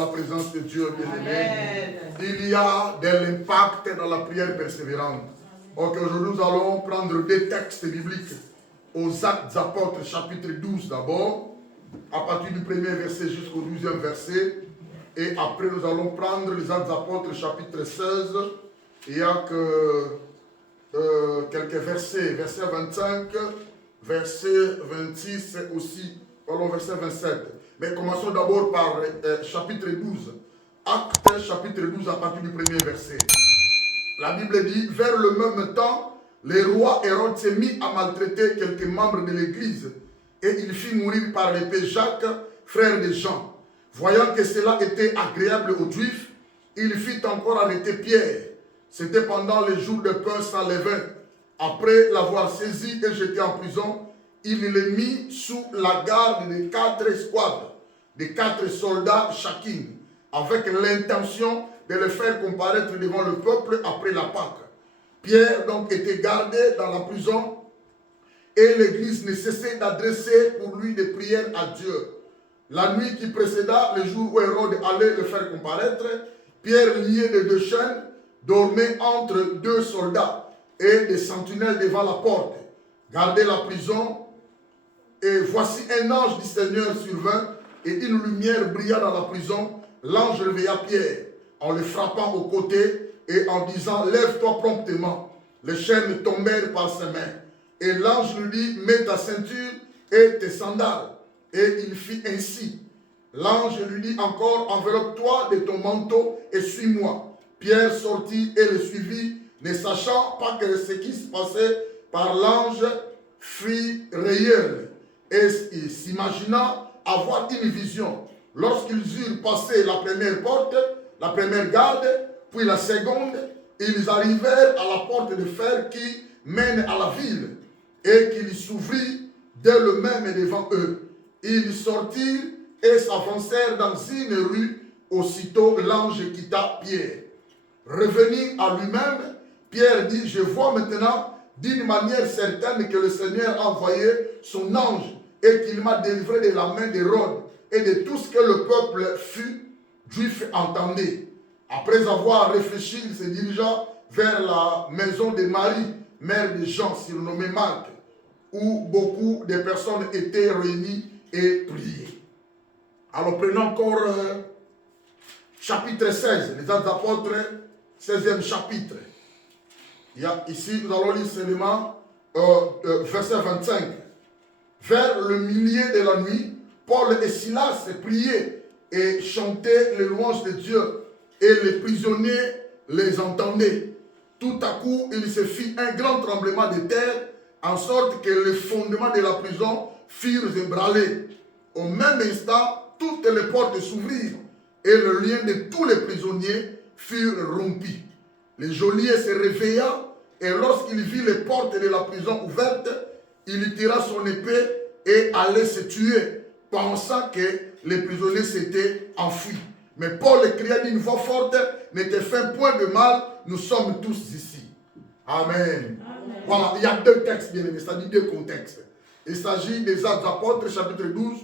la présence de Dieu, bien-aimé. Il y a de l'impact dans la prière persévérante. Ok, aujourd'hui, nous allons prendre des textes bibliques aux Actes des Apôtres, chapitre 12 d'abord, à partir du premier verset jusqu'au 12e verset. Et après, nous allons prendre les Actes des Apôtres, chapitre 16. Il y a que quelques versets, verset 25, verset 26 aussi, pardon, verset 27. Mais commençons d'abord par chapitre 12. Actes, chapitre 12, à partir du premier verset. La Bible dit, vers le même temps, le roi Hérode s'est mis à maltraiter quelques membres de l'Église et il fit mourir par l'épée Jacques, frère de Jean. Voyant que cela était agréable aux Juifs, il fit encore arrêter Pierre. C'était pendant les jours de peur sans levain. Après l'avoir saisi et jeté en prison, il le mit sous la garde de 4 escouades, de 4 soldats chacune, avec l'intention de le faire comparaître devant le peuple après la Pâque. Pierre donc était gardé dans la prison et l'Église ne cessait d'adresser pour lui des prières à Dieu. La nuit qui précéda le jour où Hérode allait le faire comparaître, Pierre, lié de 2 chaînes, dormait entre 2 soldats et des sentinelles devant la porte. Gardait la prison, et voici un ange du Seigneur survint, et une lumière brilla dans la prison. L'ange réveilla Pierre, en le frappant au côté, et en disant, lève-toi promptement. Les chaînes tombèrent par ses mains. Et l'ange lui dit, mets ta ceinture et tes sandales. Et il fit ainsi. L'ange lui dit encore, enveloppe-toi de ton manteau et suis-moi. Pierre sortit et le suivit, ne sachant pas que ce qui se passait par l'ange fit rayeur. Et il s'imagina avoir une vision. Lorsqu'ils eurent passé la première porte, la première garde, puis la seconde, ils arrivèrent à la porte de fer qui mène à la ville et qu'il s'ouvrit dès le même devant eux. Ils sortirent et s'avancèrent dans une rue. Aussitôt l'ange quitta Pierre. Revenu à lui-même, Pierre dit, je vois maintenant d'une manière certaine que le Seigneur a envoyé son ange et qu'il m'a délivré de la main d'Hérode et de tout ce que le peuple juif entendait. Après avoir réfléchi, il se dirigea vers la maison de Marie, mère de Jean, surnommée Marc, où beaucoup de personnes étaient réunies et priaient. Alors prenons encore chapitre 16, les Actes des Apôtres, 16e chapitre. Ici, nous allons lire seulement verset 25. Vers le milieu de la nuit, Paul et Silas priaient et chantaient les louanges de Dieu, et les prisonniers les entendaient. Tout à coup, il se fit un grand tremblement de terre, en sorte que les fondements de la prison furent ébranlés. Au même instant, toutes les portes s'ouvrirent, et le lien de tous les prisonniers furent rompus. Le geôlier se réveilla, et lorsqu'il vit les portes de la prison ouvertes, il tira son épée et allait se tuer, pensant que les prisonniers s'étaient enfuis. Mais Paul cria d'une voix forte, ne te fais point de mal, nous sommes tous ici. Amen. Amen. Voilà, il y a 2 textes bien aimés, c'est-à-dire 2 contextes. Il s'agit des Actes des Apôtres, chapitre 12,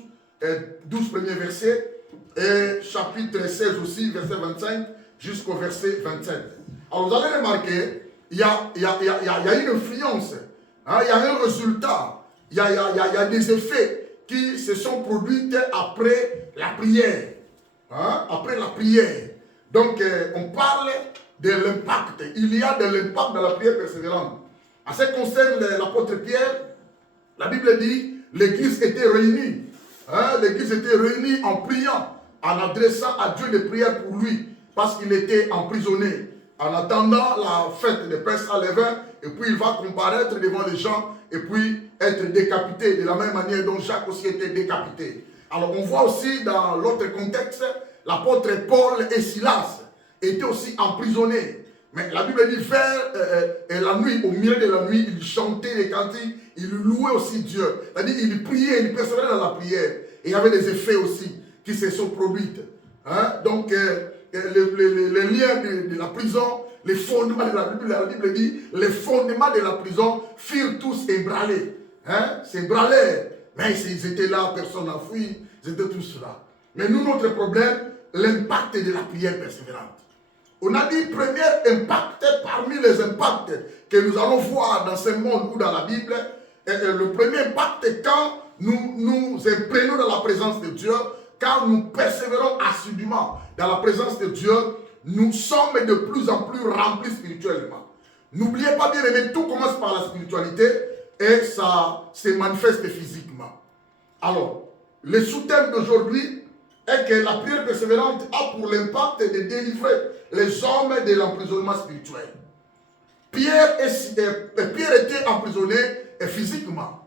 12 premiers versets, et chapitre 16 aussi, verset 25, jusqu'au verset 27. Alors vous allez remarquer, il y a une influence, hein, il y a un résultat, il y a des effets qui se sont produits après la prière. Hein, après la prière. Donc on parle de l'impact. Il y a de l'impact dans la prière persévérante. En ce qui concerne l'apôtre Pierre, la Bible dit l'église était réunie. Hein, l'église était réunie en priant, en adressant à Dieu des prières pour lui, parce qu'il était emprisonné. En attendant la fête de Pâques à levain, et puis il va comparaître devant les gens, et puis être décapité, de la même manière dont Jacques aussi était décapité. Alors on voit aussi dans l'autre contexte, l'apôtre Paul et Silas étaient aussi emprisonnés. Mais la Bible dit vers la nuit, au milieu de la nuit, ils chantaient les cantiques, ils louaient aussi Dieu. C'est-à-dire ils priaient, ils persévéraient dans la prière. Et il y avait des effets aussi qui se sont produits. Hein? Donc les liens de la prison, les fondements de la Bible dit, les fondements de la prison furent tous ébranlés. Hein? S'ébranlèrent. Mais ils étaient là, personne n'a fui, ils étaient tous là. Mais nous, notre problème, l'impact de la prière persévérante. On a dit premier impact parmi les impacts que nous allons voir dans ce monde ou dans la Bible. Le premier impact est quand nous nous imprégnons dans la présence de Dieu, quand nous persévérons assidûment dans la présence de Dieu, nous sommes de plus en plus remplis spirituellement. N'oubliez pas, bien aimé, tout commence par la spiritualité et ça se manifeste physiquement. Alors, le sous-thème d'aujourd'hui est que la prière persévérante a pour l'impact de délivrer les hommes de l'emprisonnement spirituel. Pierre était emprisonné physiquement.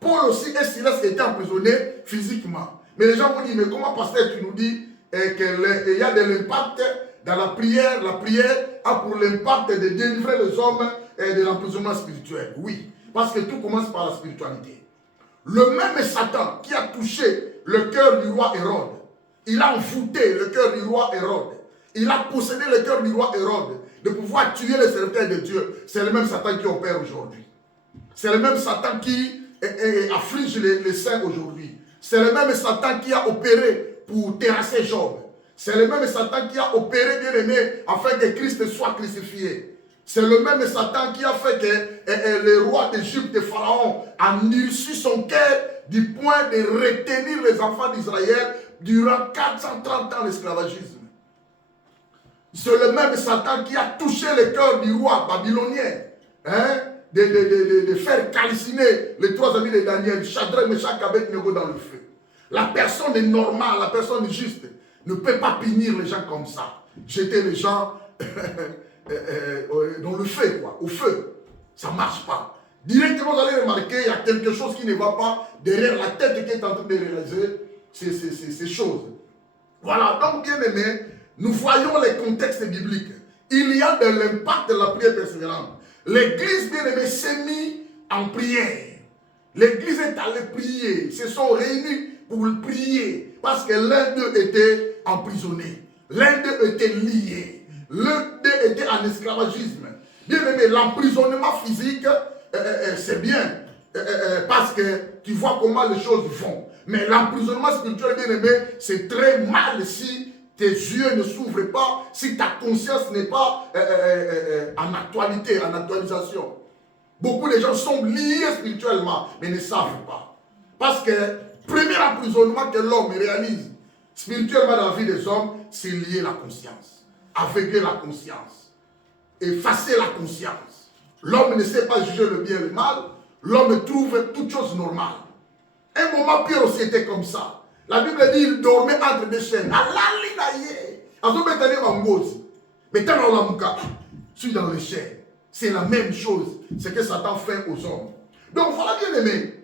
Paul aussi et Silas étaient emprisonnés physiquement. Mais les gens vont dire, mais comment pasteur tu nous dis qu'il y a de l'impact dans la prière a pour l'impact de délivrer les hommes de l'emprisonnement spirituel. Oui, parce que tout commence par la spiritualité. Le même Satan qui a touché le cœur du roi Hérode, il a envoûté le cœur du roi Hérode, il a possédé le cœur du roi Hérode de pouvoir tuer les serviteurs de Dieu. C'est le même Satan qui opère aujourd'hui. C'est le même Satan qui afflige les saints aujourd'hui. C'est le même Satan qui a opéré pour terrasser Job. C'est le même Satan qui a opéré, bien aimé, afin que Christ soit crucifié. C'est le même Satan qui a fait que le roi d'Égypte, Pharaon, a endurci son cœur du point de retenir les enfants d'Israël durant 430 ans d'esclavagisme. C'est le même Satan qui a touché le cœur du roi babylonien, de faire calciner les trois amis de Daniel, Shadrach, Meshach, Abednego dans le feu. La personne est normale, la personne juste ne peut pas punir les gens comme ça. Jeter les gens dans le feu, quoi, au feu. Ça ne marche pas. Directement, vous allez remarquer, il y a quelque chose qui ne va pas derrière la tête qui est en train de réaliser ces choses. Voilà, donc bien aimé, nous voyons les contextes bibliques. Il y a de l'impact de la prière persévérante. L'église, bien aimé, s'est mise en prière. L'église est allée prier. Ils se sont réunis pour prier. Parce que l'un d'eux était emprisonné. L'un d'eux était lié. L'un d'eux était en esclavagisme. Bien aimé, l'emprisonnement physique, c'est bien. Parce que tu vois comment les choses vont. Mais l'emprisonnement spirituel, bien aimé, c'est très mal si tes yeux ne s'ouvrent pas, si ta conscience n'est pas en actualité, en actualisation. Beaucoup de gens sont liés spirituellement, mais ne savent pas. Parce que le premier emprisonnement que l'homme réalise spirituellement dans la vie des hommes, c'est lier la conscience, aveugler la conscience, effacer la conscience. L'homme ne sait pas juger le bien et le mal, l'homme trouve toute chose normale. Un moment, Pierre aussi était comme ça. La Bible dit qu'il dormait entre deux chaînes. Je suis dans les chaînes. C'est la même chose. C'est que Satan fait aux hommes. Donc voilà, bien aimé.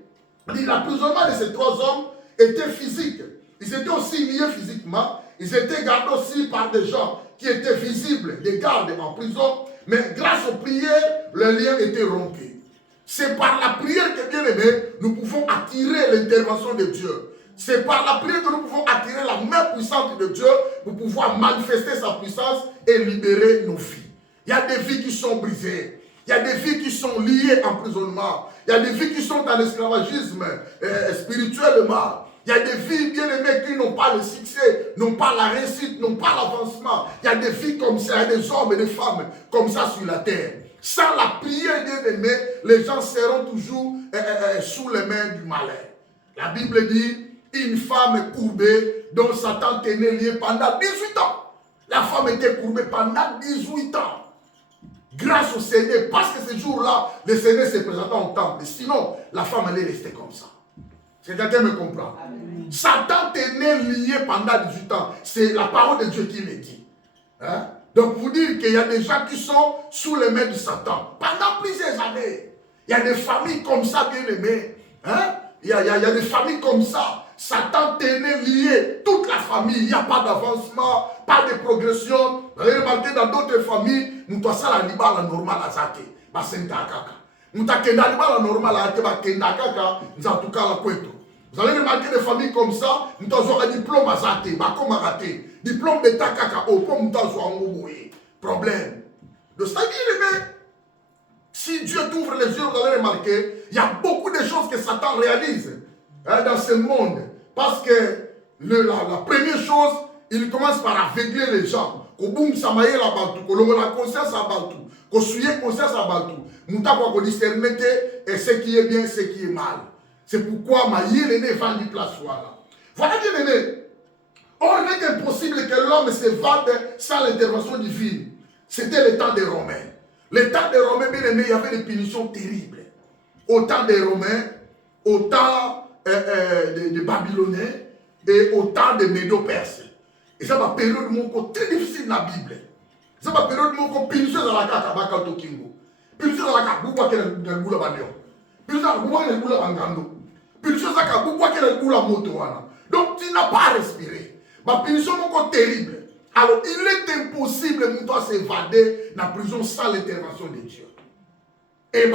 L'emprisonnement de ces trois hommes était physique. Ils étaient aussi liés physiquement. Ils étaient gardés aussi par des gens qui étaient visibles, des gardes en prison. Mais grâce aux prières, le lien était rompu. C'est par la prière que, bien aimé, nous pouvons attirer l'intervention de Dieu. C'est par la prière que nous pouvons attirer la main puissante de Dieu pour pouvoir manifester sa puissance et libérer nos vies. Il y a des vies qui sont brisées. Il y a des vies qui sont liées à emprisonnement. Il y a des vies qui sont en esclavagisme spirituellement. Il y a des vies, bien aimées, qui n'ont pas le succès, n'ont pas la réussite, n'ont pas l'avancement. Il y a des vies comme ça, il y a des hommes et des femmes comme ça sur la terre. Sans la prière, bien aimée, les gens seront toujours sous les mains du malin. La Bible dit, une femme courbée dont Satan tenait lié pendant 18 ans. La femme était courbée pendant 18 ans. Grâce au Seigneur, parce que ce jour-là, le Seigneur s'est présenté au temple. Sinon, la femme allait rester comme ça. Est-ce que quelqu'un me comprend? Amen. Satan tenait lié pendant 18 ans. C'est la parole de Dieu qui le dit. Hein? Donc, vous dire qu'il y a des gens qui sont sous les mains de Satan pendant plusieurs années. Il y a des familles comme ça, bien aimées. Hein? Il y a des familles comme ça. Satan tenait lié toute la famille. Il n'y a pas d'avancement, pas de progression. Vous avez remarqué dans d'autres familles, nous avons ça la normale à Zate. Nous avons la normale à Zate. En tout cas, la Kweto. Vous allez remarquer des familles comme ça, nous avons un diplôme à Zate. Diplôme d'état kaka au pont, nous avons un problème. De ça, si Dieu t'ouvre les yeux, vous allez remarquer, il y a beaucoup de choses que Satan réalise dans ce monde. Parce que la première chose, il commence par aveugler les gens. Koboum samaye la batu, kolongo la conscience à batu, kosuye conscience à batu. Mouta kwa kodiscerner et ce qui est bien, ce qui est mal. C'est pourquoi maïe l'aîné vend du place voilà. Voilà bien aimé. Or, il est impossible que l'homme se vende sans l'intervention divine. C'était le temps des Romains. Le temps des Romains, bien aimé, il y avait des punitions terribles. Au temps des Romains, au temps des Babyloniens et au temps des Médo-Perses. Et ça va période très difficile dans la Bible. Ça va période punition dans la carte à Kingo. Punition dans la carte, vous voyez le goût à Bagnon. Punition dans le goût à Bangando. Punition dans la carte, vous voyez le goût à Motoana. Donc tu n'as pas respiré. Ma punition est terrible. Alors il est impossible de s'évader dans la prison sans l'intervention de Dieu. Et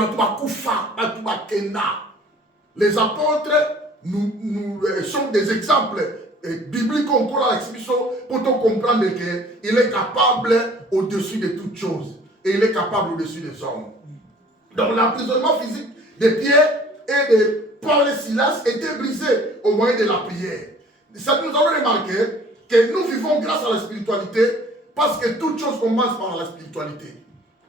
les apôtres nous sont des exemples bibliques encore à l'exhibition pour comprendre qu'il est capable au-dessus de toutes choses. Et il est capable au-dessus des hommes. Donc l'emprisonnement physique de Pierre et de Paul et Silas était brisé au moyen de la prière. Ça nous avons remarqué que nous vivons grâce à la spiritualité parce que toute chose commence par la spiritualité.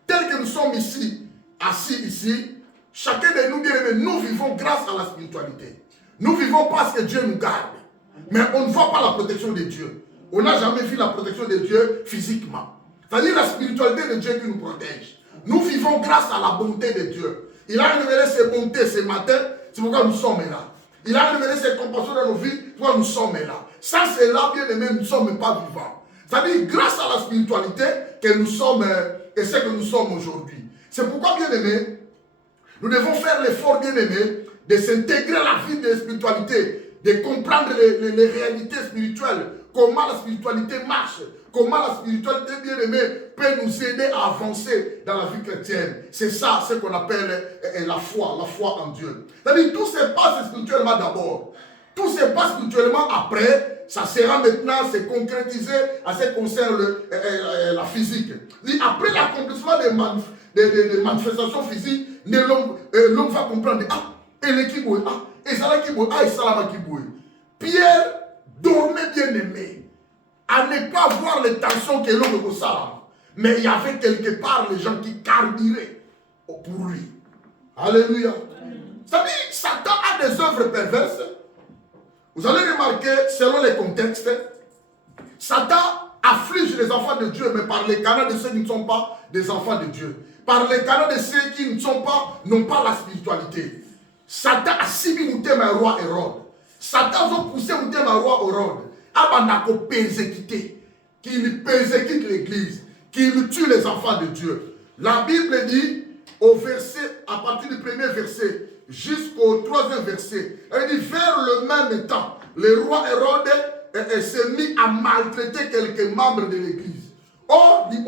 Tel que nous sommes ici, assis ici, chacun de nous, bien aimés, nous vivons grâce à la spiritualité. Nous vivons parce que Dieu nous garde. Mais on ne voit pas la protection de Dieu. On n'a jamais vu la protection de Dieu physiquement. C'est-à-dire la spiritualité de Dieu qui nous protège. Nous vivons grâce à la bonté de Dieu. Il a révélé ses bontés ce matin, c'est pourquoi nous sommes là. Il a révélé ses compassions dans nos vies, c'est pourquoi nous sommes là. Sans cela, bien aimé, nous ne sommes pas vivants. C'est-à-dire grâce à la spiritualité que nous sommes, et ce que nous sommes aujourd'hui. C'est pourquoi, bien aimé, nous devons faire l'effort, bien aimé, de s'intégrer à la vie de la spiritualité, de comprendre les réalités spirituelles, comment la spiritualité marche, comment la spiritualité, bien aimée, peut nous aider à avancer dans la vie chrétienne. C'est ça, ce qu'on appelle la foi en Dieu. C'est-à-dire, tout se passe spirituellement d'abord. Tout se passe spirituellement après, ça sera maintenant, c'est concrétisé à ce qui concerne la physique. Après l'accomplissement des manifestations physiques, l'homme va comprendre, et l'équipe, et ça qui et ça qui Pierre dormait bien aimé, à ne pas voir les tensions que l'homme ressent. Mais il y avait quelque part les gens qui carburaient pour lui. Alléluia. C'est-à-dire, Satan a des œuvres perverses. Vous allez remarquer, selon les contextes, Satan afflige les enfants de Dieu, mais par les canaux de ceux qui ne sont pas des enfants de Dieu. Par les canaux de ceux qui n'ont pas la spiritualité. Satan a subi un roi Hérode. Satan a poussé un roi Hérode. Abanako persécuté. Qu'il persécute l'église. Qu'il tue les enfants de Dieu. La Bible dit, au verset, à partir du premier verset, jusqu'au troisième verset, elle dit, vers le même temps, le roi Hérode s'est mis à maltraiter quelques membres de l'église. Or, il y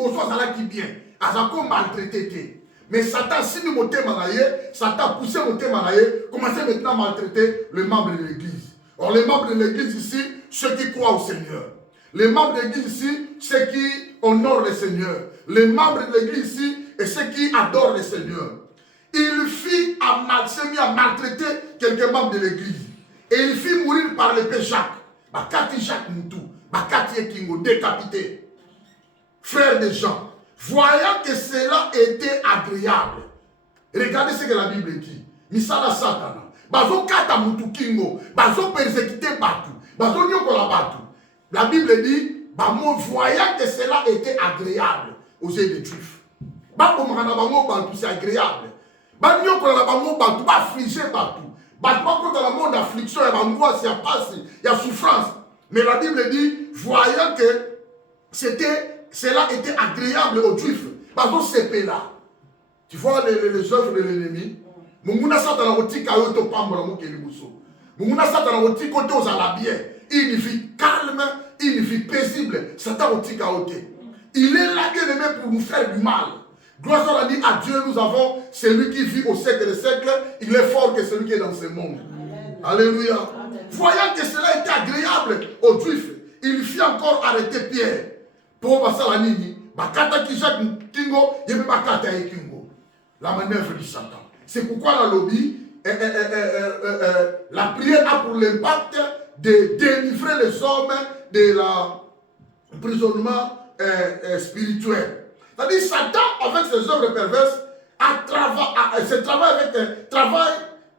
qui bien. Azako maltraité. Mais Satan, si nous montait malaye, Satan poussé monter malaye, commençait maintenant à maltraiter les membres de l'église. Or, les membres de l'église ici, ceux qui croient au Seigneur. Les membres de l'église ici, ceux qui honorent le Seigneur. Les membres de l'église ici, et ceux qui adorent le Seigneur. Il s'est mis à maltraiter quelques membres de l'église. Et il fit mourir par l'épée Jacques. Bakati Jacques Moutou. Bakati Kingo, décapité. Frère des gens. Voyant que cela était agréable, regardez ce que la Bible dit. Misala Satana. Bazo kata mutu kingo. Bazo persécuté batu. Bazo nyokola batu. La Bible dit, voyant que cela était agréable aux yeux des Juifs. C'est agréable. Nyokola batu, affligé batu. Batu dans le monde d'affliction, il y a angoisse, il y a passe, il y a souffrance. Mais la Bible dit, voyant que cela était agréable aux Juifs. Parce que c'est là. Tu vois les œuvres de l'ennemi. Il vit calme, il vit paisible. Il est là, bien aimé, pour nous faire du mal. Gloire soit dit à Dieu, nous avons celui qui vit au siècle des siècles. Il est fort que celui qui est dans ce monde. Amen. Alléluia. Amen. Voyant que cela était agréable aux Juifs, il fit encore arrêter Pierre. Pour passer la ligne, la manœuvre du Satan. C'est pourquoi la lobby, la prière a pour l'impact de délivrer les hommes de emprisonnement spirituel. C'est-à-dire Satan, avec ses œuvres perverses, travaille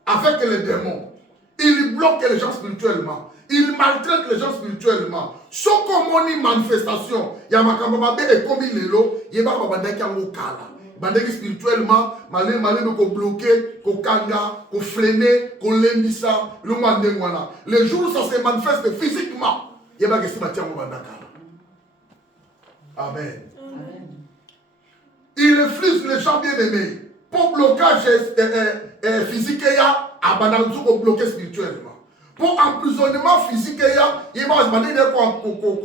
avec les démons. Il bloque les gens spirituellement. Il maltraite les gens spirituellement. Sauf comme une manifestation, il y a ma camarade et comme il est là, il y a ma bande qui a un kala. Bande spirituellement, malé ko bloquer, ko kanga, ko freiner, ko lendisa, le mandengwana. Le jour où ça se manifeste physiquement, il y a ma question de bande kala. Amen. Il refuse les gens bien-aimés. Pour blocage physique, il y a un bloqué spirituellement. Pour emprisonnement physique, il y a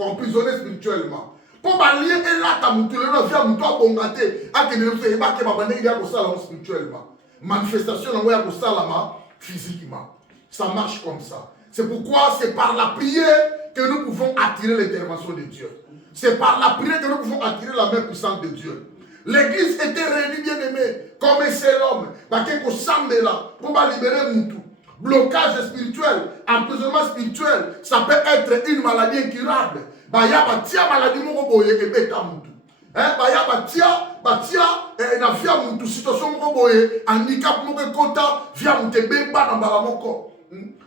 emprisonner spirituellement. Pour balayer et là, tu as monté le nom, tu as monté à spirituellement. Manifestation, on va physiquement. Ça marche comme ça. C'est pourquoi c'est par la prière que nous pouvons attirer l'intervention de Dieu. C'est par la prière que nous pouvons attirer la main puissante de Dieu. L'église était réunie, bien aimée, comme un seul homme. Pour libérer Moutou. Blocage spirituel, emprisonnement spirituel, ça peut être une maladie incurable. Baya batia maladie mokoboye ebeta Moutou. Na via Moutou situation mokoboye handicap mokota via Moutou bemba na balamoko.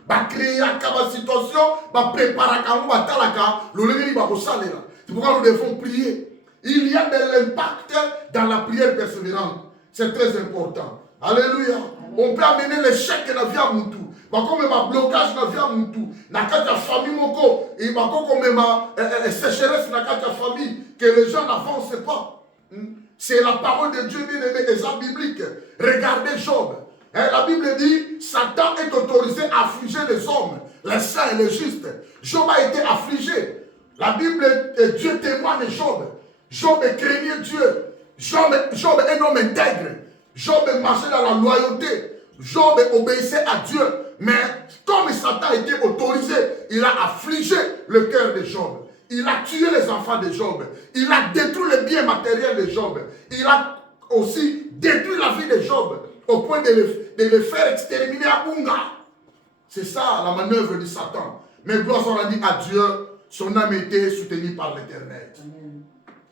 Ba créer une situation, ba préparer kango batalaka, lolengeli ba kosalela. C'est pourquoi nous devons prier. Il y a de l'impact dans la prière persévérante. C'est très important. Alléluia. On peut amener l'échec dans la vie à Moutou. Comme un blocage dans la vie à Moutou. Dans la famille, il va comme une sécheresse dans la famille que les gens n'avancent pas. C'est la parole de Dieu, bien aimé, exemple biblique. Regardez Job. La Bible dit Satan est autorisé à affliger les hommes, les saints et les justes. Job a été affligé. La Bible, Dieu témoigne de Job. Job craignait Dieu. Job est un homme intègre. Job marchait dans la loyauté. Job obéissait à Dieu. Mais comme Satan était autorisé, il a affligé le cœur de Job. Il a tué les enfants de Job. Il a détruit les biens matériels de Job. Il a aussi détruit la vie de Job au point de le faire exterminer à Bunga. C'est ça la manœuvre de Satan. Mais gloire soit rendue à Dieu. Son âme était soutenue par l'Éternel.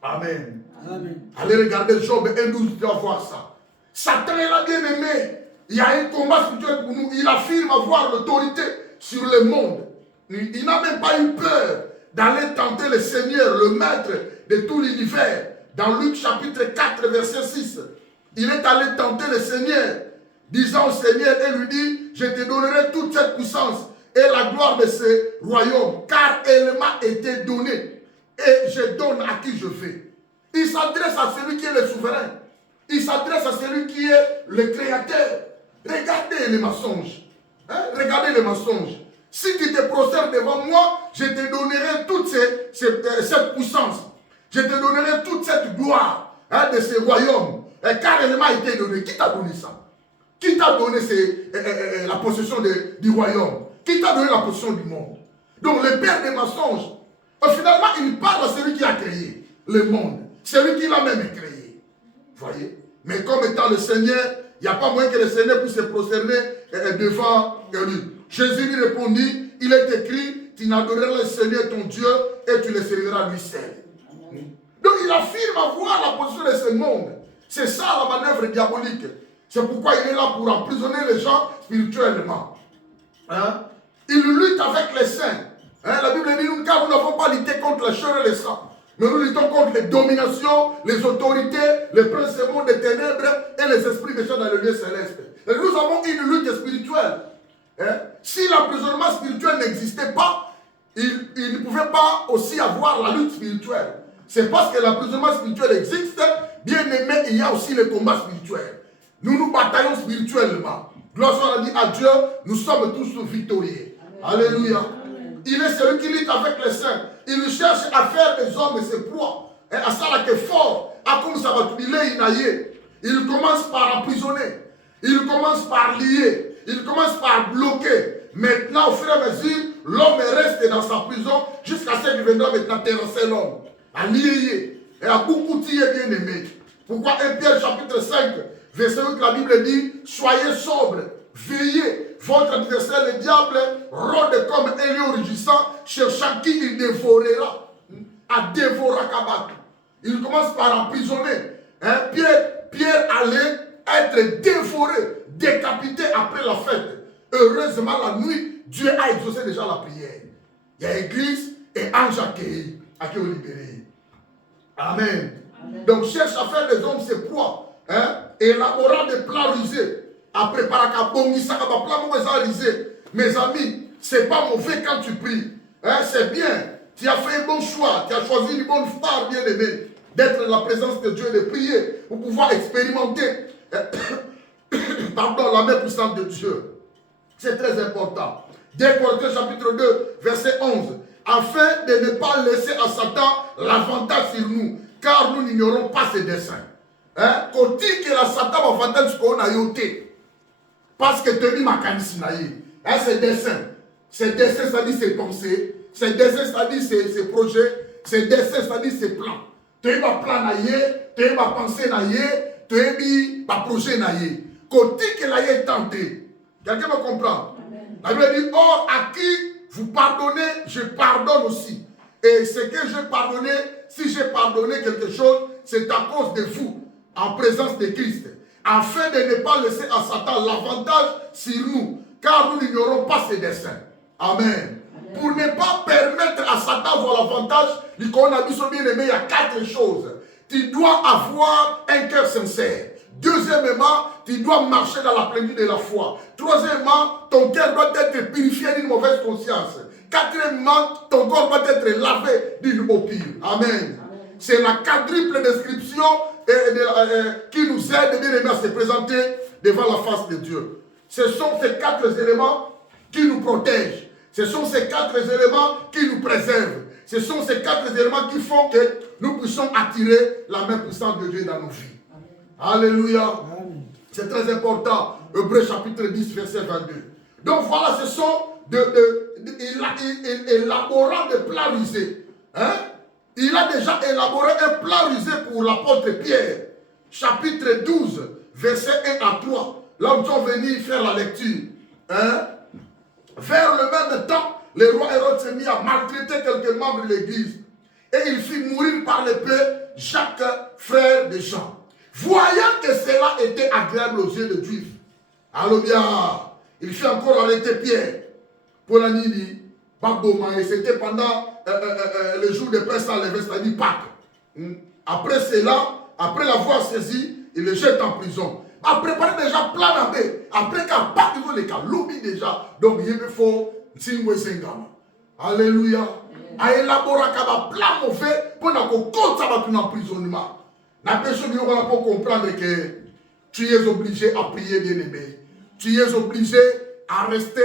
Amen. Amen. Allez regarder Job 1:12, tu vas voir ça. Satan est là, bien aimé. Il y a un combat spirituel pour nous. Il affirme avoir l'autorité sur le monde. Il n'a même pas eu peur d'aller tenter le Seigneur, le maître de tout l'univers. Dans Luc chapitre 4, verset 6. Il est allé tenter le Seigneur, disant au Seigneur et lui dit, je te donnerai toute cette puissance et la gloire de ce royaume, car elle m'a été donnée. Et je donne à qui je veux. Il s'adresse à celui qui est le souverain. Il s'adresse à celui qui est le créateur. Regardez les mensonges. Regardez les mensonges. Si tu te prosternes devant moi, je te donnerai toute cette puissance. Je te donnerai toute cette gloire de ce royaume. Car elle m'a été donnée. Qui t'a donné ça? Qui t'a donné la possession du royaume? Qui t'a donné la possession du monde? Donc le père des mensonges, finalement, il parle à celui qui a créé le monde. Celui qui l'a même créé. Voyez? Mais comme étant le Seigneur, il n'y a pas moyen que le Seigneur puisse se prosterner devant lui. Jésus lui répondit, il est écrit, tu n'adoreras le Seigneur ton Dieu et tu le serviras lui seul. Donc il affirme avoir la position de ce monde. C'est ça la manœuvre diabolique. C'est pourquoi il est là pour emprisonner les gens spirituellement. Il lutte avec les saints. La Bible dit, car nous n'avons pas lutté contre la chair et le sang. Mais nous luttons contre les dominations, les autorités, les principaux des ténèbres et les esprits méchants dans le lieu céleste. Et nous avons une lutte spirituelle. Si l'emprisonnement spirituel n'existait pas, il ne pouvait pas aussi avoir la lutte spirituelle. C'est parce que l'emprisonnement spirituel existe, bien aimé, il y a aussi le combat spirituel. Nous nous bataillons spirituellement. Gloire soit dit à Dieu, nous sommes tous victorieux. Alléluia. Il est celui qui lutte avec les saints. Il cherche à faire des hommes ses proies. Et à ça là que fort. À comme ça va tout il commence par emprisonner. Il commence par lier. Il commence par bloquer. Maintenant, au fur et à mesure, l'homme reste dans sa prison jusqu'à ce qu'il viendra maintenant terrasser l'homme. À lier. Et à beaucoup tirer bien aimé. Pourquoi 1 Pierre chapitre 5, verset 8, la Bible dit, soyez sobres, veillez. Votre adversaire, le diable, rôde comme un lion rugissant, cherchant qui il dévorera. à dévorer Kabatu. Il commence par emprisonner. Hein? Pierre allait être dévoré, décapité après la fête. Heureusement, la nuit, Dieu a exaucé déjà la prière. Il y a église et ange accueilli, libéré. Amen. Amen. Donc, cherche à faire des hommes ses proies, hein? Élaborant des plats rusés. Après, mes amis, c'est pas mauvais quand tu pries. Hein? C'est bien. Tu as fait un bon choix. Tu as choisi une bonne star, bien aimé, d'être dans la présence de Dieu, de prier pour pouvoir expérimenter pardon, la main puissante de Dieu. C'est très important. 2 Corinthiens chapitre 2, verset 11. Afin de ne pas laisser à Satan l'avantage sur nous, car nous n'ignorons pas ses desseins. Hein? Quand dit que la Satan va faire ce qu'on a yoté, parce que tu dis ma canisinaï, ses desseins. Ses desseins, c'est-à-dire ses pensées. Ses desseins, c'est-à-dire ses projets. Ses desseins, c'est-à-dire ses plans. Tu as un plan naïe, tu as une pensée naïe, tu as un projet naïe. Quand dit que l'aïe est tenté, quelqu'un me comprend? La Bible dit, or à qui vous pardonnez, je pardonne aussi. Et ce que j'ai pardonné, si j'ai pardonné quelque chose, c'est à cause de vous, en présence de Christ. Afin de ne pas laisser à Satan l'avantage sur nous, car nous n'ignorons pas ses desseins. Amen. Pour ne pas permettre à Satan d'avoir l'avantage, il y a 4 choses. Tu dois avoir un cœur sincère. Deuxièmement, tu dois marcher dans la plénitude de la foi. Troisièmement, ton cœur doit être purifié d'une mauvaise conscience. Quatrièmement, ton corps doit être lavé d'une eau pure. Amen. C'est la quadruple description qui nous aide bien aimé à se présenter devant la face de Dieu. Ce sont ces 4 éléments qui nous protègent. Ce sont ces 4 éléments qui nous préservent. Ce sont ces 4 éléments qui font que nous puissions attirer la main puissante de Dieu dans nos vies. Alléluia. C'est très important. Hébreux chapitre 10, verset 22. Donc voilà, ce sont élaborant des plats rusés. Hein? Il a déjà élaboré un plat rusé pour l'apôtre Pierre. Chapitre 12, verset 1 à 3. Là, nous sommes venus faire la lecture. Hein? Vers le même temps, le roi Hérode s'est mis à maltraiter quelques membres de l'église. Et il fit mourir par l'épée Jacques, frère de Jean. Voyant que cela était agréable aux yeux de Dieu. Alléluia. Il fit encore arrêter Pierre. Pour la nuit, et c'était pendant le jour de Pâques, c'est-à-dire Pâques. Après cela, après l'avoir saisi, il le jette en prison. A préparé déjà plein d'abé. Après qu'à Pâques, il faut les cas, l'oubli déjà. Donc il faut Alléluia. A élaboré un plan mauvais pour qu'on un emprisonnement. La personne qui va comprendre que tu es obligé à prier, bien-aimé. Tu es obligé à rester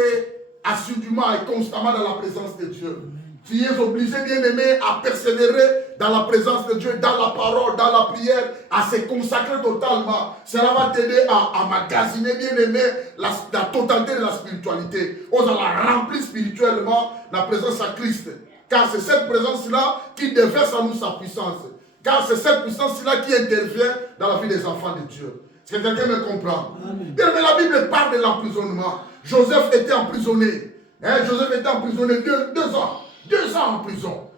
assidûment et constamment dans la présence de Dieu. Tu es obligé, bien-aimé, à persévérer dans la présence de Dieu, dans la parole, dans la prière, à se consacrer totalement. Cela va t'aider à magasiner, bien-aimé, la totalité de la spiritualité. On va remplir spirituellement la présence à Christ. Car c'est cette présence-là qui déverse en nous sa puissance. Car c'est cette puissance-là qui intervient dans la vie des enfants de Dieu. Est-ce que quelqu'un me comprend? Bien, mais la Bible parle de l'emprisonnement. Joseph était emprisonné. Hein? Joseph était emprisonné 2 ans. 2 ans en prison.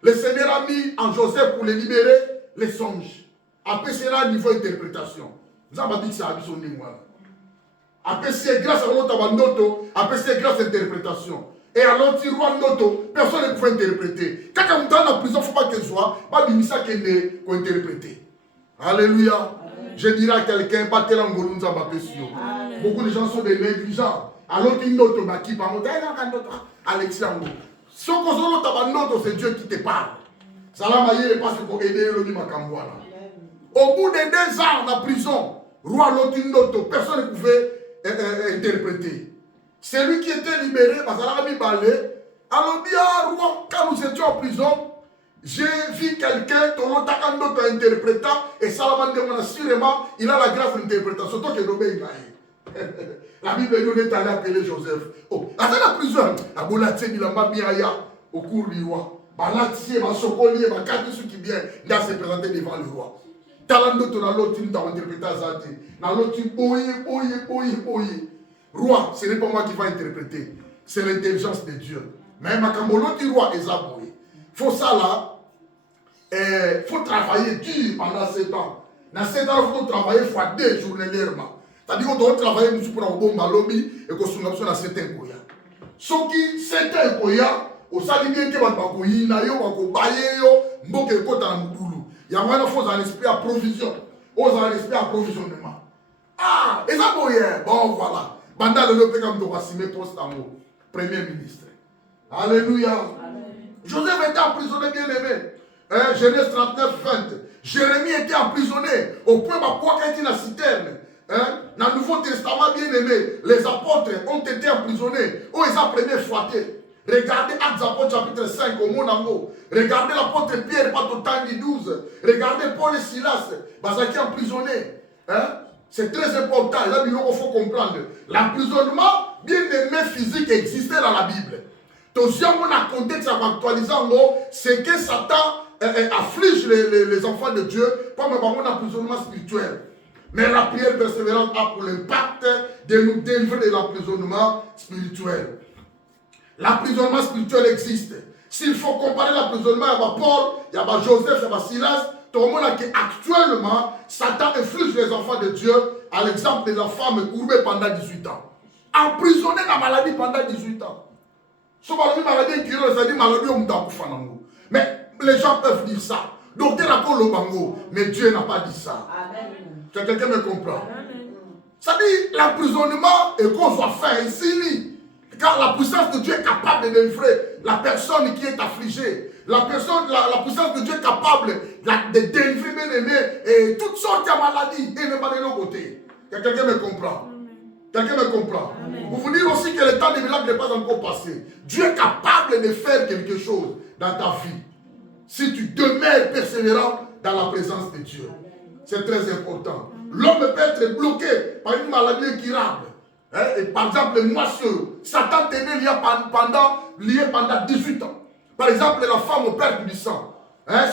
Le Seigneur a mis en Joseph pour le libérer les songes. Après cela, niveau interprétation. Nous avons dit que c'est à son niveau. Après c'est grâce à l'autre noto, après c'est grâce à l'interprétation. Et alors, si roi noto, personne ne pouvait interpréter. Quand on est en prison, il ne faut pas qu'elle soit, pas de ça qu'elle est pour interpréter. Alléluia. Je dirais à quelqu'un, battez la ngolou, nous avons beaucoup de gens sont des négligents. Alors qu'il note ma qui par contre, Alexis Ango. Ce qu'on c'est Dieu qui te parle. Salam aïe est passé pour aider le Makambouana. Au bout de 2 ans en prison, roi Lotinoto, personne ne pouvait interpréter. Celui qui était libéré, parce qu'il a mis balai. Alors, bien, roi, quand nous étions en prison, j'ai vu quelqu'un, ton Lotakando interprétant, et Salaman demande sûrement, il a la grâce d'interprétation. Toi qui es nommé, la Bible nous est allé appeler Joseph. Oh, à la prison, à Boulaté, il a mis au cours du roi. Balatier, ma sokoli, ma carte, ceux qui viennent, il a se présenté devant le roi. Talando, tu as l'autre, tu as interprété à Zati. Dans l'autre, tu boye. Roi, ce n'est pas moi qui va interpréter. C'est l'intelligence de Dieu. Mais ma cambolo du roi est aboyé. Faut ça là, il faut travailler dur pendant 7 ans. Dans 7 ans, il faut travailler fois 2 journalièrement. C'est-à-dire qu'on doit travailler pour un bon lobby et qu'on se met dans 7 ans. Ce qui 7 ans, au salut bien que bakoyi na yo bakobaye yo mboke kota na mudulu. Ya wana faut un esprit à provision. Aux un esprit à provisionnement. Ah, et ça bon voilà. Banda le lope comme doit assumer poste en haut. Premier ministre. Alléluia. Joseph était emprisonné, bien aimé. Genèse 39, 20. Jérémie était emprisonné au point qu'il était dans la citerne. Dans le Nouveau Testament, bien aimé, les apôtres ont été emprisonnés. Où ils ont pris fouetté. Regardez Actes apôtres chapitre 5 au Monango. Regardez l'apôtre Pierre, pas au temps du 12. Regardez Paul et Silas, qui emprisonnés. C'est très important. Là, il faut comprendre. L'emprisonnement, bien aimé physique, existait dans la Bible. Deuxième, on a contexte actualisant, c'est que Satan afflige les enfants de Dieu comme un emprisonnement spirituel. Mais la prière persévérante a pour l'impact de nous délivrer de l'emprisonnement spirituel. L'emprisonnement spirituel existe. S'il faut comparer l'emprisonnement, il y a Paul, il y a Joseph, il y a Silas, tout le monde a qu'actuellement, Satan inflige les enfants de Dieu à l'exemple de la femme courbée pendant 18 ans. Emprisonnée dans la maladie pendant 18 ans. Ce maladie qui est maladie au Moudakoufananou. Mais les gens peuvent dire ça. Docteur Akolo Bango, mais Dieu n'a pas dit ça. Quelqu'un me comprend? Ça dit l'emprisonnement et qu'on soit fait ici. Car la puissance de Dieu est capable de délivrer la personne qui est affligée. La puissance de Dieu est capable de délivrer bien aimé et toutes sortes de maladies et même pas de l'autre côté. Quelqu'un me comprend? Quelqu'un me comprend? Pour vous dire aussi que le temps des miracles n'est pas encore passé. Dieu est capable de faire quelque chose dans ta vie. Si tu demeures persévérant dans la présence de Dieu. C'est très important. L'homme peut être bloqué par une maladie incurable. Et par exemple, les moissures. Satan tenait lié pendant 18 ans. Par exemple, la femme au perte du sang.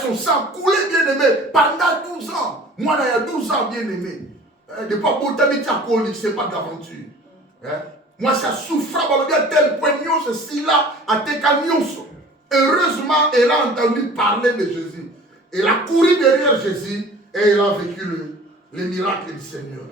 Son sang coulait bien aimé pendant 12 ans. Moi, il y a 12 ans bien aimé. De pas botanique à colis, ce n'est pas d'aventure. Moi, ça souffre à tel point, ceci là, à tes canyons. Heureusement, elle a entendu parler de Jésus. Elle a couru derrière Jésus et elle a vécu les miracles du Seigneur.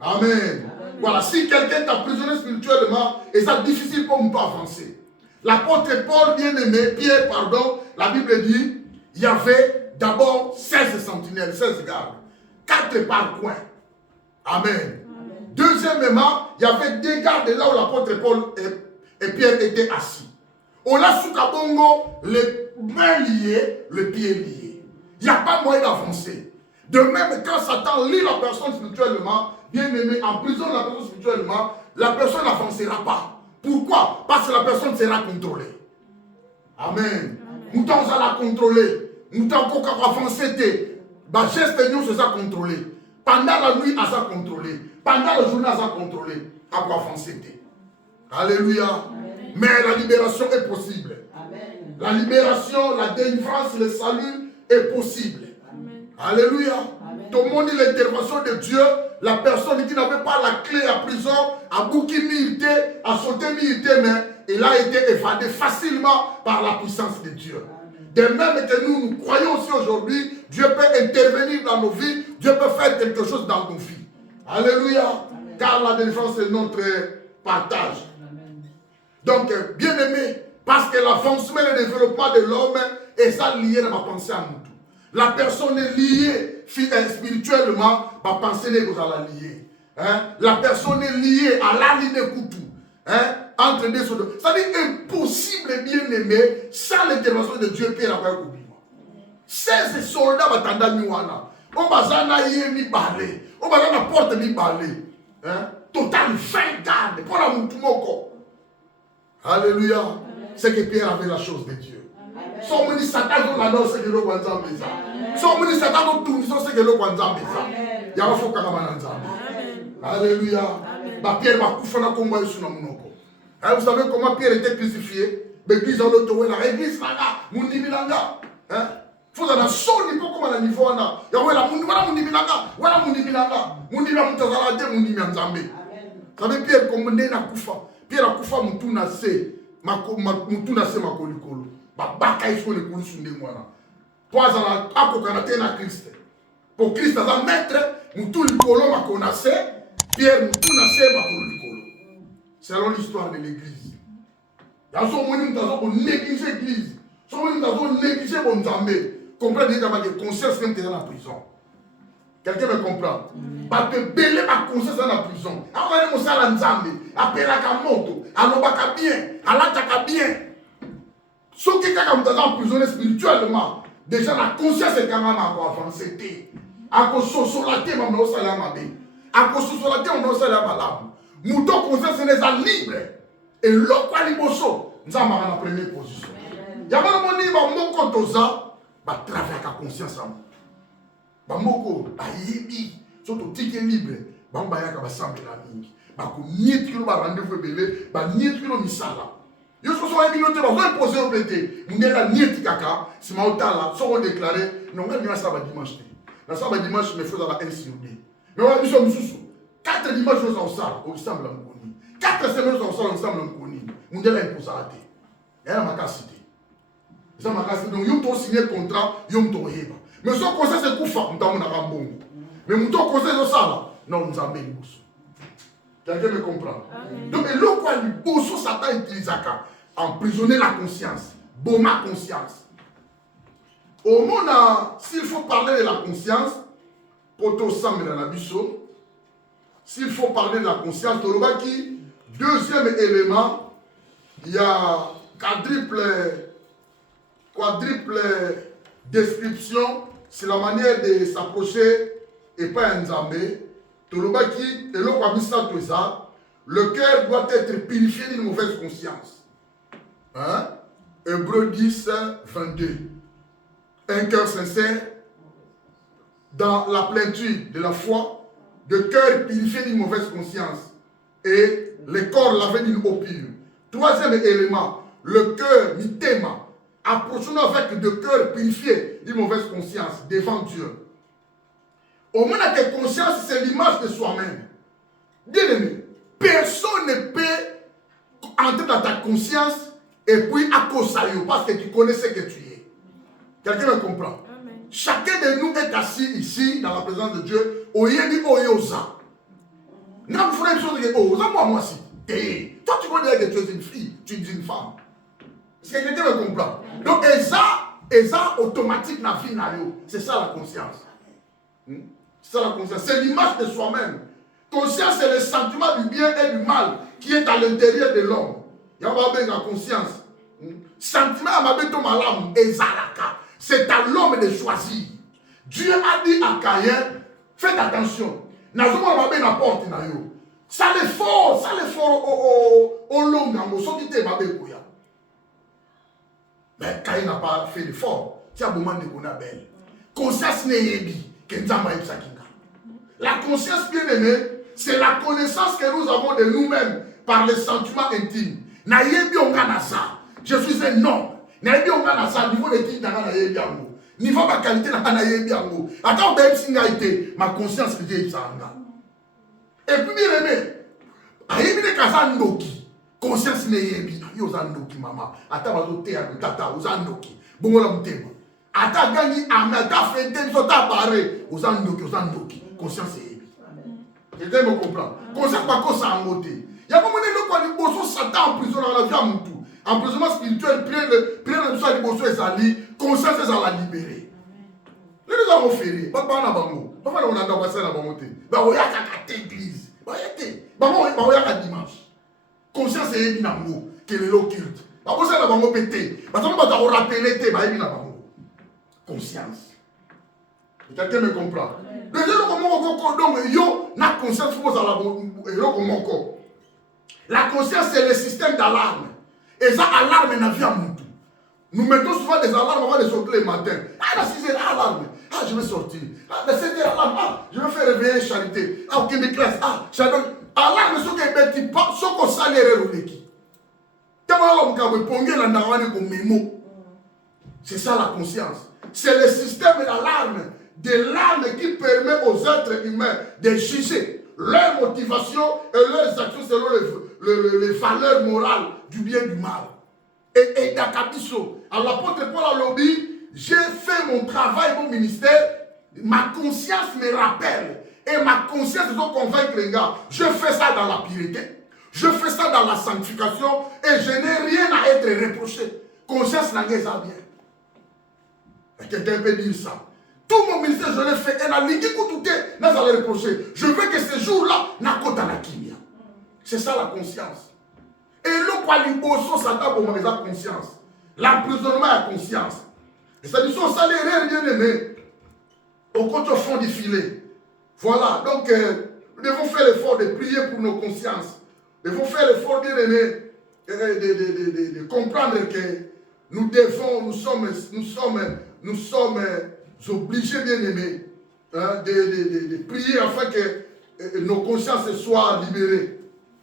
Amen. Voilà, si quelqu'un est emprisonné spirituellement, et c'est difficile pour nous pas avancer. L'apôtre Paul, bien aimé, Pierre, pardon, la Bible dit, il y avait d'abord 16 sentinelles, 16 gardes, 4 par coin. Amen. Deuxièmement, il y avait des gardes là où l'apôtre Paul et Pierre étaient assis. On a sous Kabongo, les mains liées, les pieds liés. Il n'y a pas moyen d'avancer. De même, quand Satan lie la personne spirituellement, bien aimé, emprisonne la personne spirituellement, la personne n'avancera pas. Pourquoi? Parce que la personne sera contrôlée. Amen. Nous allons la contrôler. Nous allons avancer. Les gestes nous sont contrôlés. Pendant la nuit, à ça contrôler. Pendant la journée, à ça contrôler. À quoi avancer. Alléluia. Amen. Mais la libération est possible. Amen. La libération, la délivrance, le salut est possible. Amen. Alléluia. Amen. Tout le monde dit l'intervention de Dieu. La personne qui n'avait pas la clé à prison a bouqué milité, a sauté milité, mais il a été évadé facilement par la puissance de Dieu. De même que nous croyons aussi aujourd'hui, Dieu peut intervenir dans nos vies, Dieu peut faire quelque chose dans nos vies. Alléluia. Amen. Car la délivrance est notre partage. Amen. Donc, bien aimé, parce que l'avancement et le développement de l'homme est ça lié à ma pensée à nous. La personne est liée spirituellement, ma pensée n'est pas la liée. La personne est liée à la ligne de Koutou. Entre deux choses. C'est-à-dire impossible, bien aimé, sans l'intervention de Dieu, Pierre a oublié. 16 soldats m'attendent Miwana. On va mi balé. On va dans la porte mi balé. Total 20 gardes pour la moutoumoko. Alléluia. C'est que Pierre avait la chose de Dieu. So many Satan la no se que lo kwanza mbeza. So many Satan no tu so se que lo kwanza mbeza. Ya wa foka kama nzambe. Alléluia. Ba Pierre va kufana komba yesu na munoko. Vous savez comment Pierre était crucifié? L'église en l'auto, l'église là, mundi bilanga. Faut dans son niveau comme à niveau na. Ya wela mundi wala mundi bilanga, wala mundi bilanga. Mundi la mutazala de mundi nzambe. Vous savez Pierre comme na kufa. Pierre a kufa mutuna se. Mutuna se makolikolo. Baka il faut les coups sur des mois. Pour aller à Christ. Pour Christ, ça mettre, nous tous les colons ma connaissait, Pierre nous tous nassé ma colons. Selon l'histoire de l'église. Il y a son moment où nous négliger l'église. Son moment où nous négliger mon Zambé. Comprenez que conscience même dans la prison. Quelqu'un me comprend? Parce que belé ma conscience dans la prison. Après, mon salam Zambé, après la moto, alobaka bien, alataka bien. Ce qui est emprisonné spirituellement, déjà la conscience est quand même encore avancée. À cause de la terre, on a aussi la mabe. À cause de la terre, on a aussi la malade. Mouton conscience n'est pas libre. Et l'autre, nous avons la première position. Il y a un moment où on a travailler avec la conscience. On a yebi, surtout ticket libre. On a rendez-vous belé, on a misala. Yo so so communauté va imposer au pété. Nous la niette kaka, si ma otala, so on déclarer, non même ça va dimanche. Na ça va dimanche me faut dans la NCOD. Mais on nous sommes sous 4 dimanches nous ensemble, au semble en koni. 4 semaines ensemble en koni. Nous la imposer à té. Et la makasité. Ça makasité donc yo to signer contrat, yo to heba. Mais so conseil c'est kufa, on t'a mon arambongo. Mais mon to conseil so ça là, non nous amène bosso. Quelqu'un me comprend? Donc, et le quoi, le bosso Satan utilise emprisonner la conscience, ma conscience. Au monde, s'il faut parler de la conscience, poto sambe dans la biso, s'il faut parler de la conscience, Torobaki, deuxième élément, il y a quadruple description, c'est la manière de s'approcher et pas un zambé. Torobaki, et le cœur doit être purifié d'une mauvaise conscience. Hein? Hébreux 10, 22. Un cœur sincère, dans la plénitude de la foi, de cœur purifié d'une mauvaise conscience, et le corps lavé d'une eau pure. Troisième élément, le cœur mitema, approchons-nous avec de cœur purifié d'une mauvaise conscience devant Dieu. Au moins, la conscience, c'est l'image de soi-même. Bien aimé, personne ne peut entrer dans ta conscience et puis à cause de parce que tu connais ce que tu es. Quelqu'un me comprend? Amen. Chacun de nous est assis ici, dans la présence de Dieu. Oyedi oyosa. N'a pas fait une chose de oyosa, moi aussi. Toi, tu connais que tu es une fille, tu es une femme. Est-ce que quelqu'un me comprend? Donc, ça automatique dans la vie, c'est ça la conscience. C'est ça la conscience. C'est l'image de soi-même. Conscience, c'est le sentiment du bien et du mal qui est à l'intérieur de l'homme. Il y a la conscience. Sentiment à ma bête malam et zalaka. C'est à l'homme de choisir. Dieu a dit à Caïn, faites attention. Nazoma ma bête n'apporte na yo. Ça l'effort au long dans mon sortie ma bête koya. Mais Caïn n'a pas fait l'effort. C'est un moment de qu'on a belle. Conscience n'est yebi. La conscience bien-aimée, c'est la connaissance que nous avons de nous-mêmes par les sentiments intimes. Je suis un homme. Niveau d'éthique, niveau de qualité, attends, ma conscience que j'ai. Et puis bien-aimé, conscience n'est pas maman. Attends, tata, ata gagné armée, ata fait des autres barrés aux andoki, conscience est ébi. Quelqu'un me comprend? Conscience pas que ça a monté. Il y a pas de bosso Satan en prison dans la vie à Moutou. En prison spirituel, prière de ça, les bosso est allé, conscience est à la libérer. Nous avons fait, papa n'a pas mot. Papa on a passé la bonté. Bah on y a qu'à église. Bah on y a qu'à dimanche. Conscience est ébi na mot, qu'elle est l'occulte. Bah on s'est la bongo pété. Bah on va rappeler té, bah ébi na bongo. Conscience. Quelqu'un me comprend? La conscience, c'est le système d'alarme. Et ça, alarme n'a vie à nous. Nous mettons souvent des alarmes avant de sortir le matin. Ah, la 6 heures, alarme. Ah, je vais sortir. Ah, la 7 heures, alarme. Ah, je vais faire réveiller charité. Ah, ok, mes classes. Ah, j'adore. Alarme, ce qui est petit, ce qu'on salaire au l'équipe. C'est ça la conscience. C'est le système d'alarme, de l'arme qui permet aux êtres humains de juger leur motivation et leurs actions selon les valeurs morales du bien et du mal. Et d'Akabiso, à l'apôtre Paul a lobby, j'ai fait mon travail, mon ministère, ma conscience me rappelle. Et ma conscience doit convaincre les gars. Je fais ça dans la piété. Je fais ça dans la sanctification. Et je n'ai rien à être reproché. Conscience n'a rien à bien. Et quelqu'un peut dire ça. Tout mon ministère, je l'ai fait. Et la ligne qui tout est, n'a pas reproché. Je veux que ce jour-là, n'a pas la kimia. C'est ça la conscience. Et le qualiboso, ça t'a pour la conscience. L'emprisonnement à conscience. Et ça dit, ça les rêves bien aimés. Au côté au fond du filet. Voilà. Donc, nous devons faire l'effort de prier pour nos consciences. Nous devons faire l'effort bien aimé de comprendre que nous devons, nous sommes obligés bien aimés de prier afin que nos consciences soient libérées.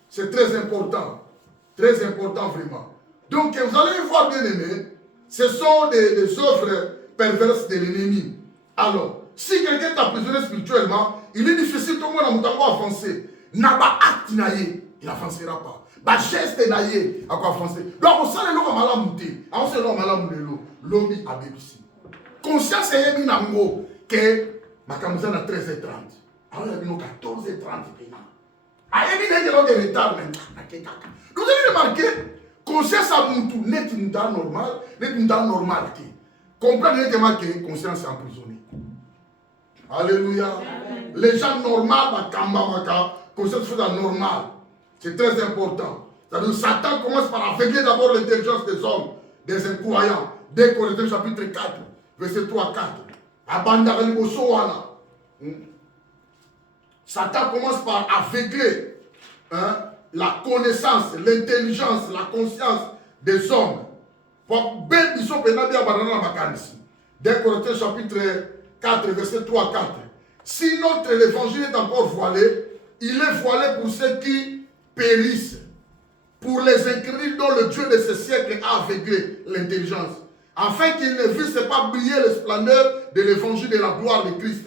C'est très important. Très important vraiment. Donc, vous allez voir bien aimés, ce sont des œuvres perverses de l'ennemi. Alors, si quelqu'un est emprisonné spirituellement, il est difficile tout le monde à avancer. N'a pas acte naïe, il n'avancera pas. Ba geste naïe, à quoi avancer. Donc, on sait le nom à malamuté. On sait le nom à malamuté. L'homme a bébi. Conscience est bien amour que ma camusane à 13h30. Alors, il y a bien 14h30. Ah, il y a bien des retards même. Vous avez remarqué, conscience a mon tout, net une temps normal, net une temps normal. Comprenez que conscience est emprisonnée. Alléluia. Amen. Les gens normaux, conscience est normal. C'est très important. C'est-à-dire Satan commence par aveugler d'abord l'intelligence des hommes, des incroyants. Dès Corinthiens chapitre 4, verset 3 4. Abandonne le Bosoana. Satan commence par aveugler la connaissance, l'intelligence, la conscience des hommes. Pour bien ils sont bien abandonnés dans ma ici. Dès Corinthiens chapitre 4, verset 3 4. Si notre évangile est encore voilé, il est voilé pour ceux qui périssent, pour les incrédules dont le Dieu de ce siècle a aveuglé l'intelligence, afin qu'ils ne vissent pas briller la splendeur de l'évangile de la gloire de Christ,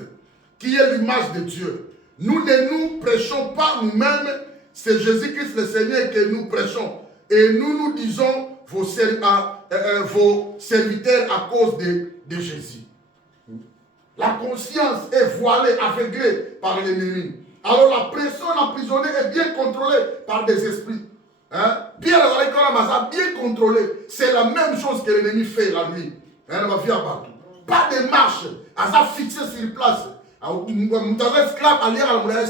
qui est l'image de Dieu. Nous ne nous prêchons pas nous-mêmes, c'est Jésus-Christ le Seigneur que nous prêchons. Et nous disons vos serviteurs à cause de Jésus. La conscience est voilée, aveuglée par l'ennemi. Alors la personne emprisonnée est bien contrôlée par des esprits. Pierre a bien contrôlé. C'est la même chose que l'ennemi fait la nuit. Pas de marche. Elle a fixé sur place. Un esclave allié à la monnaie.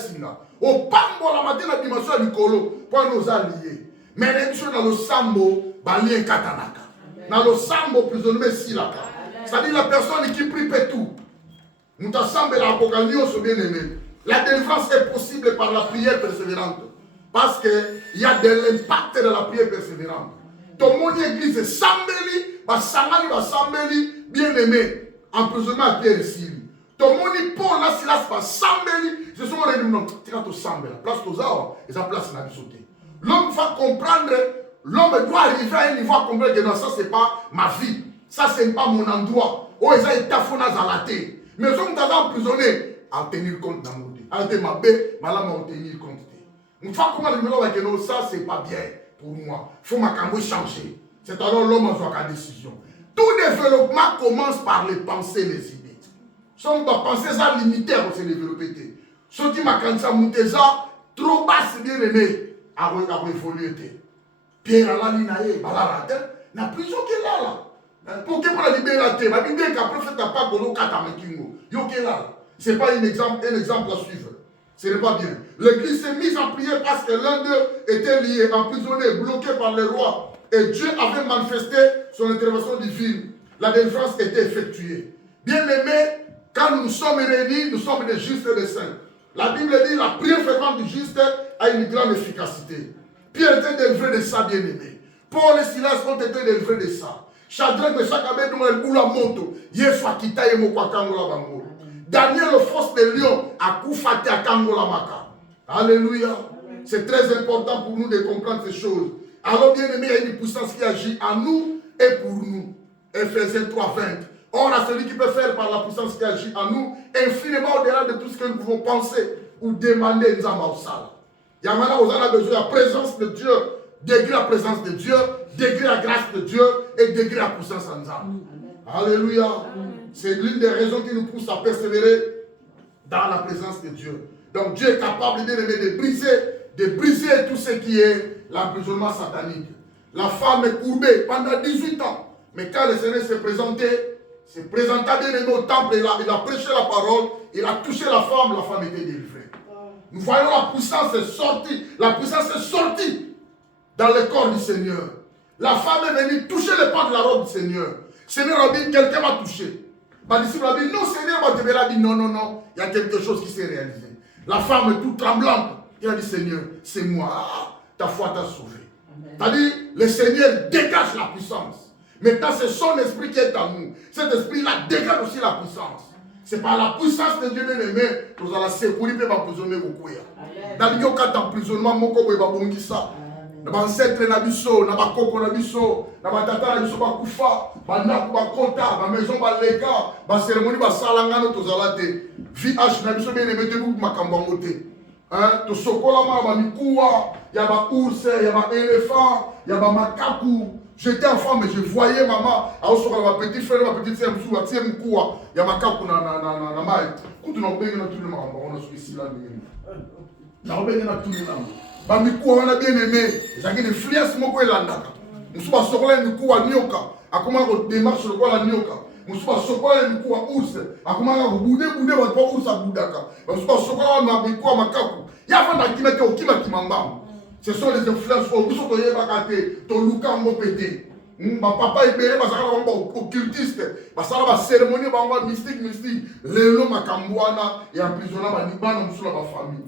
Au pambo la matin la dimension du colo. Pour nous allier. Mais les choses dans le sambo, balien katanaka. Dans le sambo prisonnier silaka. C'est-à-dire la personne qui prie peut tout. Nous t'assemblons la apocalypse bien aimé. La délivrance est possible par la prière persévérante. Parce qu'il y a de l'impact de la prière persévérante. Ton mon église sambeli, sambeli, bien aimé, emprisonnement à Pierre et Syrie. Ton mon Paul, là, Silas, sambeli, ce sont les noms. Tu as tout sambé, la place aux arbres, et sa place n'a pas sauté. L'homme va comprendre, l'homme doit arriver à un niveau à comprendre que non, ça c'est pas ma vie, ça c'est pas mon endroit. Oh, ils ont été tafonnés à la tête. Mais si on t'a emprisonné, à tenir compte dans mon vie. À tenir ma baie, mais là, à tenir compte. Une fois comment le numéro avec nous, ça c'est pas bien pour moi. Il faut ma changer. C'est alors l'homme a fait la décision. Tout développement commence par les pensées, les idées. Si on doit penser ça limité pour se développer. Ce qui m'a quand ça monté ça, trop bas c'est bien aimé à évoluer. Pierre a la linaye, balala, la prison qui est là. Pour que pour la libérer, ma Bible qu'après fait ta part de l'eau katamakingo. Yo qui est là. C'est pas un exemple à suivre. Ce n'est pas bien. L'église s'est mise en prière parce que l'un d'eux était lié, emprisonné, bloqué par le roi. Et Dieu avait manifesté son intervention divine. La délivrance était effectuée. Bien aimé, quand nous sommes réunis, nous sommes des justes et des saints. La Bible dit la prière fervente du juste a une grande efficacité. Pierre était délivré de ça, bien aimé. Paul et Silas ont été délivrés de ça. Shadrach, Meshach, Abednego, Oula Moto, Yeshua Kita et Mokwakangola Bango. Daniel, le force de lion, a Koufate à Kangola Maka. Alléluia. C'est très important pour nous de comprendre ces choses. Alors, bien aimé, il y a une puissance qui agit en nous et pour nous. Ephésiens 3, 20. Or, à celui qui peut faire par la puissance qui agit en nous, infiniment au-delà de tout ce que nous pouvons penser ou demander, nous avons ça. Il y a maintenant, on a besoin de la présence de Dieu, degré la présence de Dieu, degré la grâce de Dieu et degré la puissance en nous. Alléluia. C'est l'une des raisons qui nous pousse à persévérer dans la présence de Dieu. Donc Dieu est capable de briser tout ce qui est l'emprisonnement satanique. La femme est courbée pendant 18 ans. Mais quand le Seigneur s'est présenta bien aimé au temple, il a prêché la parole, il a touché la femme était délivrée. Nous voyons la puissance est sortie. La puissance est sortie dans le corps du Seigneur. La femme est venue toucher les pas de la robe du Seigneur. Le Seigneur a dit, quelqu'un m'a touché. Ma disciple a dit, non, Seigneur, a dit, non, il y a quelque chose qui s'est réalisé. La femme est toute tremblante. Il a dit, Seigneur, c'est moi. Ah, ta foi t'a sauvé. C'est-à-dire, le Seigneur dégage la puissance. Maintenant, c'est son esprit qui est en nous. Cet esprit-là dégage aussi la puissance. C'est par la puissance de Dieu bien-aimé que nous allons sécuriser et emprisonner beaucoup. Dans le cas d'emprisonnement, mon corps va bondir ça. Dans l'ancêtre nabiso, dans la coco nabiso, dans la tata nabiso, dans la koufa, dans la kota, dans la maison, dans les gars, dans la cérémonie, dans la salangano, dans la late. VH nabiso, bien aimé, vous m'acambamote. To sokola ma mikoua, il y a ma ours, il y a ma éléphant, il y a ma macaque. J'étais enfant, mais je voyais maman, ma petite frère, ma petite sœur, il y a ma caque na maille. Quand on a bien tout le monde, on a ici là. On a bien tout le monde. Bamikoua, on a bien aimé. J'ai des flias, mon quoi, là. Nous sommes à Sokola, nous à Nyoka. À comment on démarche le quoi, la Nyoka. Nous sommes à Sokola, nous à ours. À comment on boudé, on va pas ours à Boudaka. Nous sommes à Sokola, on a Mikoua, ma caque. Il y a un qui m'a dit, au Kimambam. Ce sont les influences qui sont pété. Ma papa est béni, parce que occultiste, parce que la cérémonie mystique, les lots ma cambouana et emprisonnant ma famille.